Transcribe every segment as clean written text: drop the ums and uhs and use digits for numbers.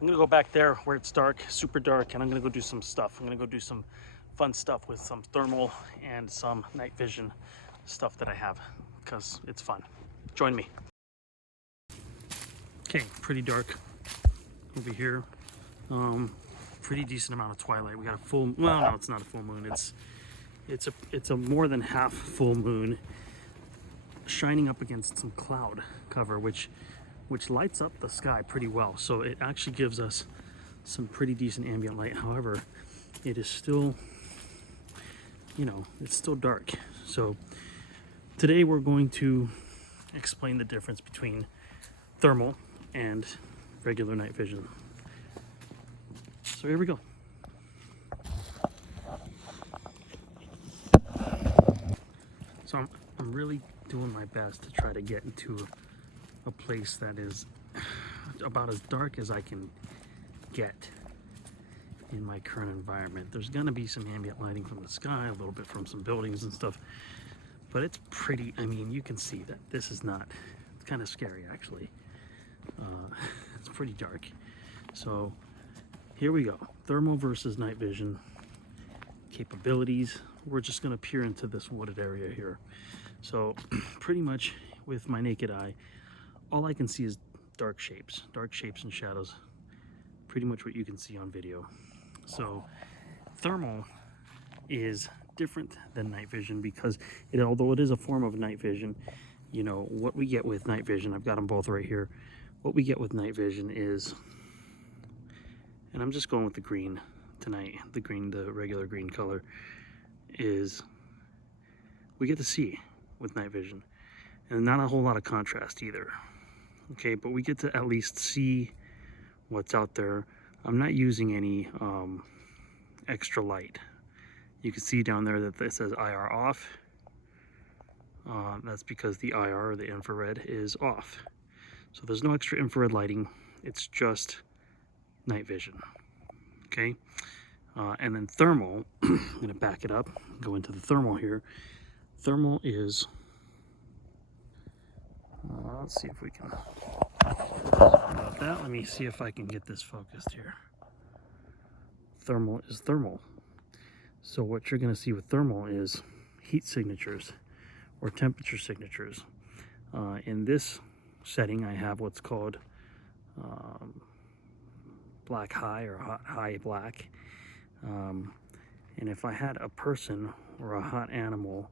I'm gonna go back there where it's dark, super dark, and I'm gonna go do some stuff. I'm gonna go do some fun stuff with some thermal and some night vision stuff that I have, because it's fun. Join me. Okay, pretty dark over here. Pretty decent amount of twilight. We got a full, well, no, it's not a full moon. It's a more than half full moon shining up against some cloud cover, which lights up the sky pretty well. So it actually gives us some pretty decent ambient light. However, it is still, it's still dark. So today we're going to explain the difference between thermal and regular night vision. So here we go. So I'm really doing my best to try to get into a place that is about as dark as I can get in my current environment. There's gonna be some ambient lighting from the sky, a little bit from some buildings and stuff, but it's pretty, I mean, you can see that this is not, it's kind of scary actually. It's pretty dark. So here we go, thermal versus night vision capabilities. We're just gonna peer into this wooded area here. So pretty much with my naked eye, all I can see is dark shapes and shadows, pretty much what you can see on video. So thermal is different than night vision because although it is a form of night vision, what we get with night vision, I've got them both right here. What we get with night vision is, and I'm just going with the green tonight, the regular green color, is we get to see with night vision, and not a whole lot of contrast either. Okay, but we get to at least see what's out there. I'm not using any extra light. You can see down there that it says IR off. That's because the IR, or the infrared, is off. So there's no extra infrared lighting. It's just night vision. Okay, and then thermal, I'm gonna back it up, go into the thermal here. Thermal is, let's see if we can, about that, let me see if I can get this focused here. Thermal is thermal. So what you're gonna see with thermal is heat signatures or temperature signatures. In this setting, I have what's called black high or hot high black. And if I had a person or a hot animal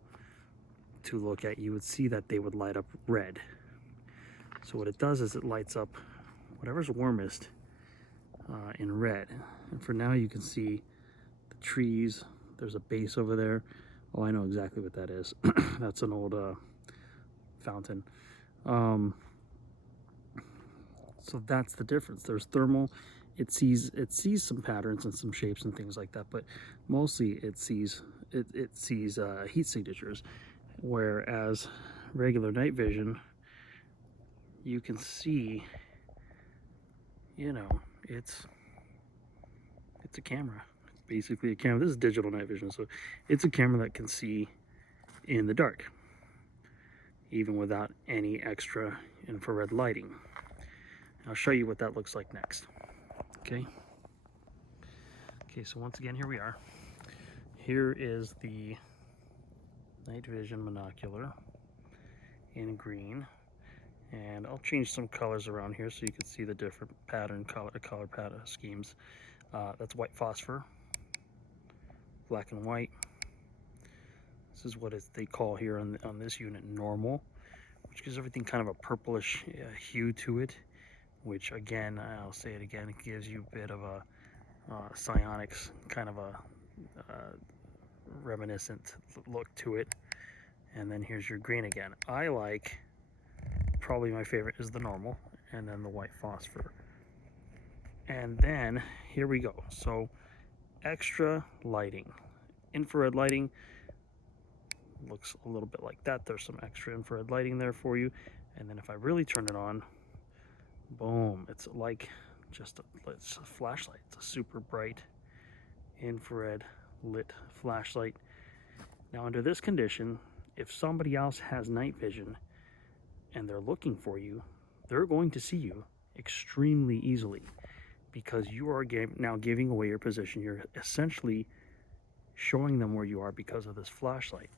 to look at, you would see that they would light up red. So what it does is it lights up whatever's warmest in red. And for now you can see the trees. There's a base over there. Oh, I know exactly what that is. That's an old fountain. So that's the difference. There's thermal. It sees some patterns and some shapes and things like that, but mostly it sees heat signatures. Whereas regular night vision, you can see, it's a camera. It's basically a camera. This is digital night vision, so it's a camera that can see in the dark, even without any extra infrared lighting. I'll show you what that looks like next. Okay, so once again, here we are. Here is the night vision monocular in green, and I'll change some colors around here so you can see the different color pattern schemes. That's white phosphor, black and white. This is what they call here on this unit normal, which gives everything kind of a purplish hue to it, which again, I'll say it again, it gives you a bit of a psionics, kind of a reminiscent look to it. And then here's your green again. I like, probably my favorite is the normal, and then the white phosphor. And then here we go. So extra lighting, infrared lighting looks a little bit like that. There's some extra infrared lighting there for you. And then if I really turn it on, boom, it's like just it's a flashlight. It's a super bright infrared lit flashlight. Now under this condition, if somebody else has night vision and they're looking for you, they're going to see you extremely easily. because you are now giving away your position. You're essentially showing them where you are because of this flashlight.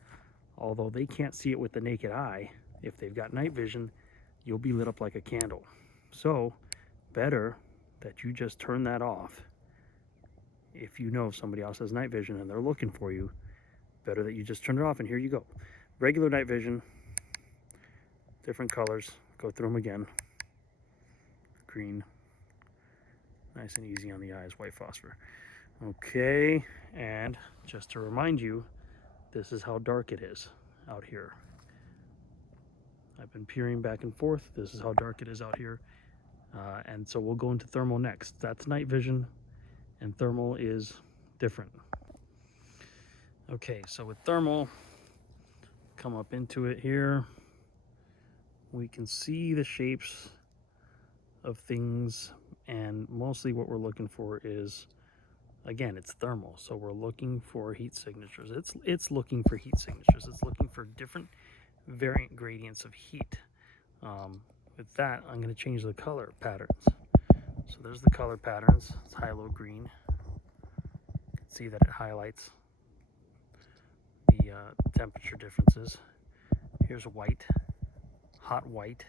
Although they can't see it with the naked eye, if they've got night vision, you'll be lit up like a candle. So better that you just turn that off. If you know somebody else has night vision and they're looking for you, better that you just turn it off. And here you go. Regular night vision, different colors. Go through them again. Green, nice and easy on the eyes, white phosphor. Okay, and just to remind you, this is how dark it is out here. I've been peering back and forth. This is how dark it is out here. And so we'll go into thermal next. That's night vision, and thermal is different. Okay, so with thermal, come up into it here. We can see the shapes of things, and mostly what we're looking for is, again, it's thermal. So we're looking for heat signatures. It's looking for heat signatures. It's looking for different variant gradients of heat. With that, I'm going to change the color patterns. So there's the color patterns. It's high-low green. You can see that it highlights the temperature differences. Here's white, hot white.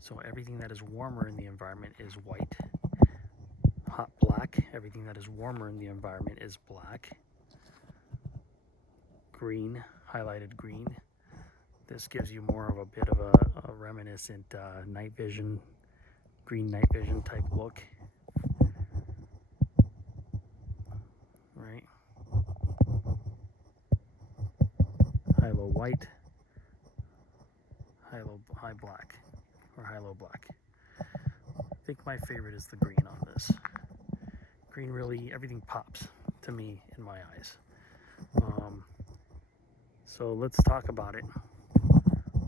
So everything that is warmer in the environment is white. Hot black, everything that is warmer in the environment is black. Green, highlighted green. This gives you more of a bit of a reminiscent night vision, green night vision type look. Right? High-low white, high black, or high-low black. I think my favorite is the green on this. Green really, everything pops to me in my eyes. So let's talk about it.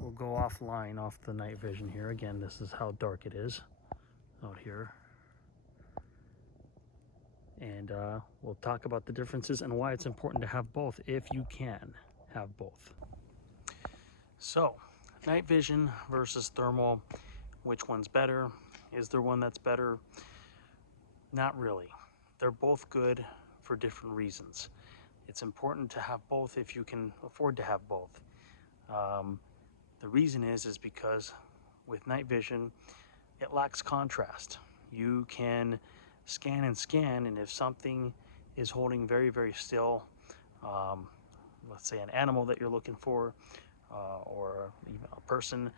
We'll go offline off the night vision here. Again, this is how dark it is out here. And we'll talk about the differences and why it's important to have both if you can have both. So, night vision versus thermal, which one's better? Is there one that's better? Not really. They're both good for different reasons. It's important to have both if you can afford to have both. The reason is because with night vision, it lacks contrast. You can scan and scan, and if something is holding very, very still, let's say an animal that you're looking for, or even a person,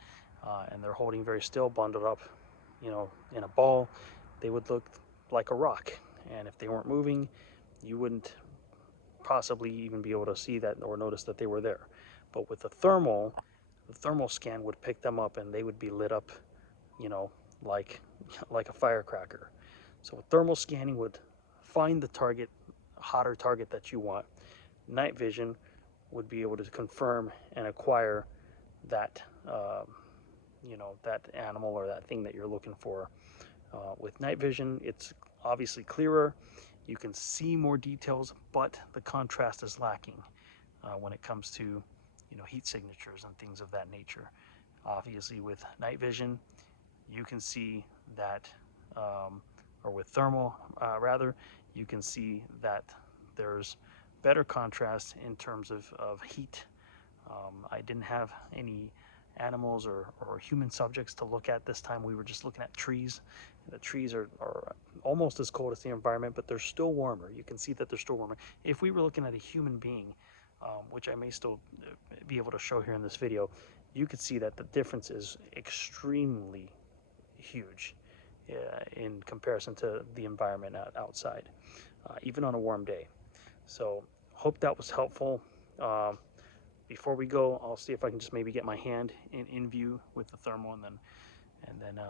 and they're holding very still, bundled up, in a ball, they would look like a rock. And if they weren't moving, you wouldn't possibly even be able to see that or notice that they were there. But with the thermal scan would pick them up, and they would be lit up, like a firecracker. So thermal scanning would find the target, hotter target that you want. Night vision would be able to confirm and acquire that, that animal or that thing that you're looking for. With night vision, it's obviously clearer. You can see more details, but the contrast is lacking when it comes to, heat signatures and things of that nature. Obviously, with night vision, you can see that, or with thermal, rather, you can see that there's better contrast in terms of heat. I didn't have any animals or human subjects to look at this time. We were just looking at trees. The trees are almost as cold as the environment, but they're still warmer. You can see that they're still warmer. If we were looking at a human being, which I may still be able to show here in this video, you could see that the difference is extremely huge in comparison to the environment outside, even on a warm day. So hope that was helpful. Before we go, I'll see if I can just maybe get my hand in view with the thermal, and then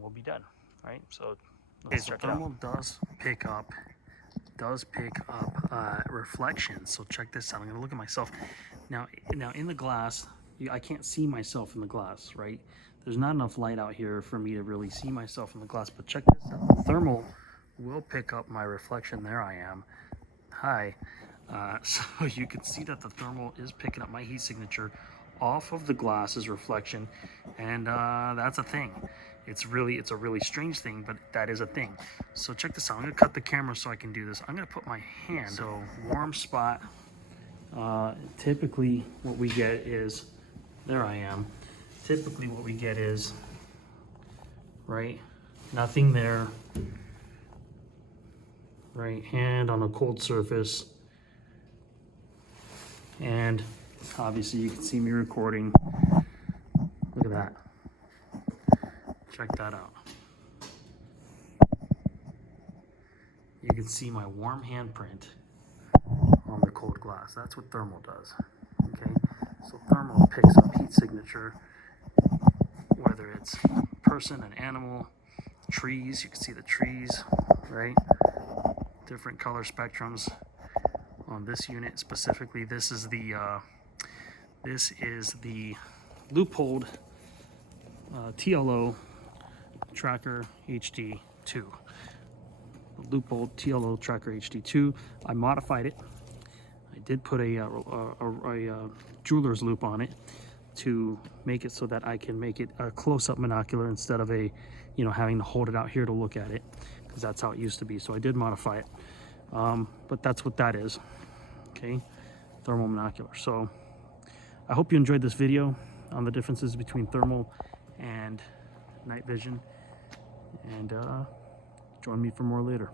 we'll be done. All right, so let's check it out. Thermal does pick up reflections. So check this out. I'm gonna look at myself now in the glass. I can't see myself in the glass, right? There's not enough light out here for me to really see myself in the glass, but check this out. The thermal will pick up my reflection. There I am. Hi. So you can see that the thermal is picking up my heat signature off of the glass's reflection, and that's a thing. It's a really strange thing, but that is a thing. So check this out. I'm gonna cut the camera so I can do this. I'm gonna put my hand. So warm spot. Typically what we get is, there I am. Typically what we get is, right, nothing there. Right hand on a cold surface. And obviously you can see me recording. Look at that. Check that out. You can see my warm handprint on the cold glass. That's what thermal does. Okay, so thermal picks up heat signature, whether it's person, an animal, trees. You can see the trees, right? Different color spectrums on this unit specifically. This is the loopholed TLO Tracker HD2. The loopholed TLO Tracker HD2. I modified it. I did put a jeweler's loop on it to make it so that I can make it a close-up monocular instead of a, you know, having to hold it out here to look at it, because that's how it used to be. So I did modify it, but that's what that is. Okay, thermal monocular. So I hope you enjoyed this video on the differences between thermal and night vision, and join me for more later.